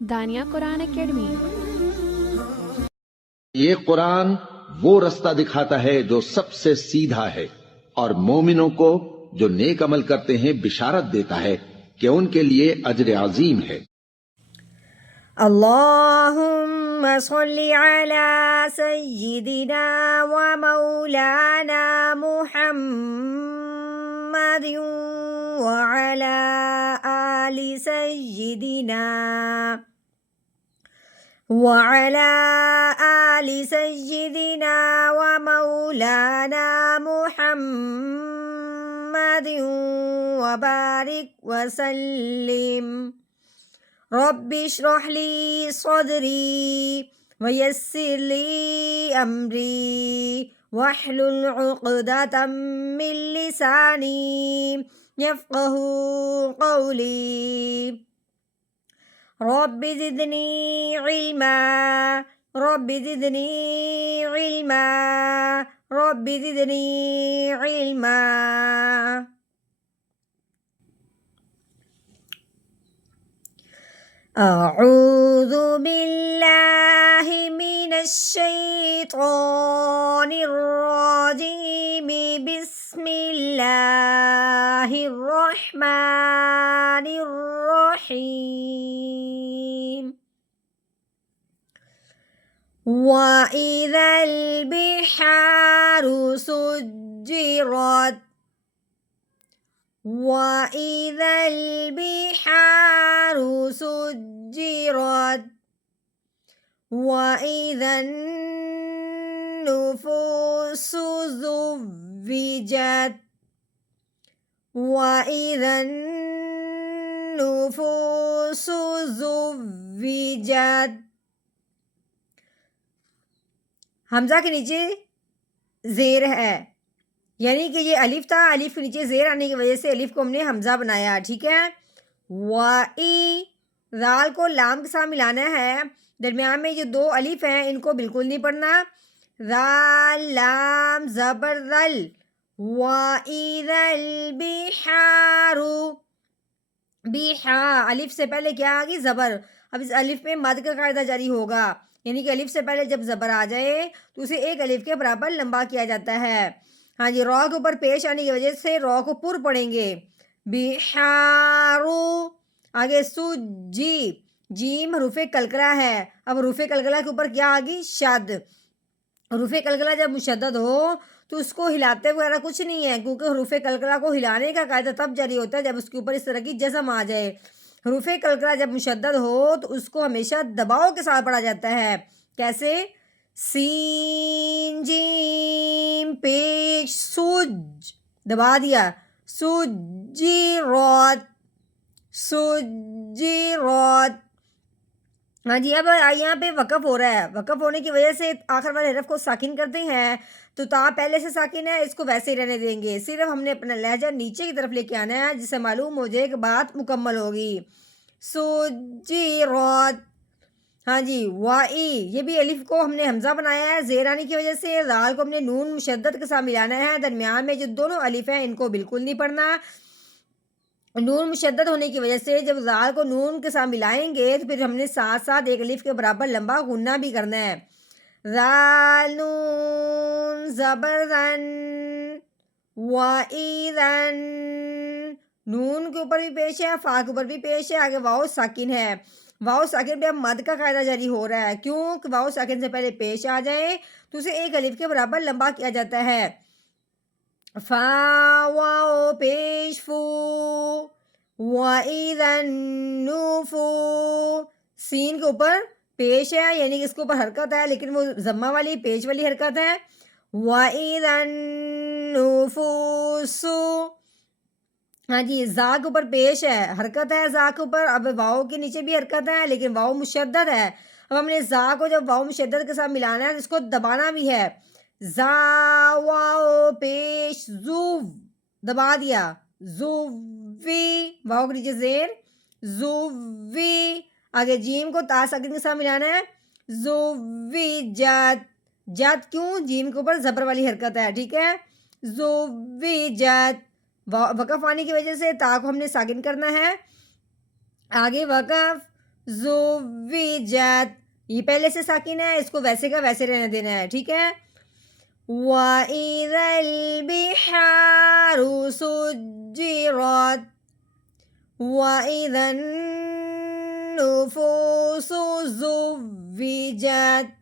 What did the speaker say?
دانیہ قرآن academy. یہ قرآن وہ رستہ دکھاتا ہے جو سب سے سیدھا ہے، اور مومنوں کو جو نیک عمل کرتے ہیں بشارت دیتا ہے کہ ان کے لیے اجر عظیم ہے۔ اللہم صلی علی سیدنا و مولانا محمد وعلی آل سیدنا و مولانا محمد وبارک وسلم۔ رب اشرح لی صدری ویسر لی امری واحلل عقدۃ من لسانی یفقہوا قولی۔ رب زدنی علما رب زدنی علما رب زدنی علما۔ اعوذ باللہ من الشیطان الرجیم، بسم اللہ الرحمن الرحیم۔ وَإِذَا الْبِحَارُ سُجِّرَتْ وَإِذَا الْبِحَارُ سُجِّرَتْ وَإِذَا النُّفُوسُ زُوِّجَتْ وَإِذَا النُّفُوسُ زُوِّجَتْ۔ حمزہ کے نیچے زیر ہے، یعنی کہ یہ الف تھا، الف کے نیچے زیر آنے کی وجہ سے الف کو ہم نے حمزہ بنایا، ٹھیک ہے۔ وائی، ذال کو لام کے ساتھ ملانا ہے، درمیان میں جو دو الف ہیں ان کو بالکل نہیں پڑھنا۔ ذال لام زبر ذل، وَإِذَا الْبِحَارُ، بِحَا، الف سے پہلے کیا آگی؟ زبر۔ اب اس الف میں مد کا قاعدہ جاری ہوگا، یعنی کہ الف سے پہلے جب زبر آ جائے تو اسے ایک الف کے برابر لمبا کیا جاتا ہے۔ ہاں جی، رو کے اوپر پیش آنے کی وجہ سے رو کو پر پڑھیں گے، بحارو۔ آگے سجی، جیم حروف قلقلہ ہے، اب حروف قلقلہ کے اوپر کیا آگی؟ شد۔ حروف قلقلہ جب مشدد ہو تو اس کو ہلاتے وغیرہ کچھ نہیں ہے، کیونکہ حروف قلقلہ کو ہلانے کا قاعدہ تب جاری ہوتا ہے جب اس کے اوپر اس طرح کی جزم آ جائے۔ حروف قلقلہ جب مشدد ہو تو اس کو ہمیشہ دباؤ کے ساتھ پڑھا جاتا ہے۔ کیسے؟ سین جیم پیش سج، دبا دیا، سجی رات، سجی رات۔ ہاں جی، اب یہاں پہ وقف ہو رہا ہے، وقف ہونے کی وجہ سے آخر والے حرف کو ساکن کرتے ہیں، تو تا پہلے سے ساکن ہے، اس کو ویسے ہی رہنے دیں گے، صرف ہم نے اپنا لہجہ نیچے کی طرف لے کے آنا ہے جس سے معلوم ہو جائے کہ بات مکمل ہوگی۔ سجی رات۔ ہاں جی، وائی، یہ بھی الف کو ہم نے حمزہ بنایا ہے زیر آنے کی وجہ سے، ذال کو ہم نے نون مشدد کے ساتھ ملانا ہے، درمیان میں جو دونوں الف ہیں ان کو بالکل نہیں پڑھنا۔ نون مشدد ہونے کی وجہ سے جب ذال کو نون کے ساتھ ملائیں گے تو پھر ہم نے ساتھ ساتھ ایک الف کے برابر لمبا غنہ بھی کرنا ہے۔ ذال نون زبر ذن، وَإِذَن، نون کے اوپر بھی پیش ہے، فا کے اوپر بھی پیش ہے، آگے واؤ ساکن ہے، واؤ ساکن پہ اب مد کا قاعدہ جاری ہو رہا ہے، کیوں کہ واؤ ساکن سے پہلے پیش آ جائے تو اسے ایک الف کے برابر لمبا کیا جاتا ہے۔ فا واؤ پیش فو، وَإِذَا النُّفُو، سین کے اوپر پیش ہے، یعنی کہ اس کے اوپر حرکت ہے لیکن وہ ضمہ والی پیش والی حرکت ہے۔ وَإِذَا النُّفُوسُ، ہاں جی، زا کے اوپر پیش ہے، حرکت ہے زا کے اوپر، اب واؤ کے نیچے بھی حرکت ہے لیکن واؤ مشدد ہے، اب ہم نے زا کو جب واؤ مشدد کے ساتھ ملانا ہے تو اس کو دبانا بھی ہے۔ زا واؤ پیش زو، دبا دیا، زو وی، واؤ کے نیچے زیر، زو وی، آگے جیم کو تا ساکن کے ساتھ ملانا ہے، زو وی جت، جت کیوں؟ جیم کے اوپر زبر والی حرکت ہے، ٹھیک ہے، زو وی جت، وقف آنے کی وجہ سے تا کو ہم نے ساکن کرنا ہے. آگے وقف زوجت، یہ پہلے سے ساکن ہے، اس کو ویسے کا ویسے رہنے دینا ہے. ٹھیک ہے. وَإِذَا الْبِحَارُ سُجِّرَتْ وَإِذَا النُّفُوسُ زُوِّجَتْ.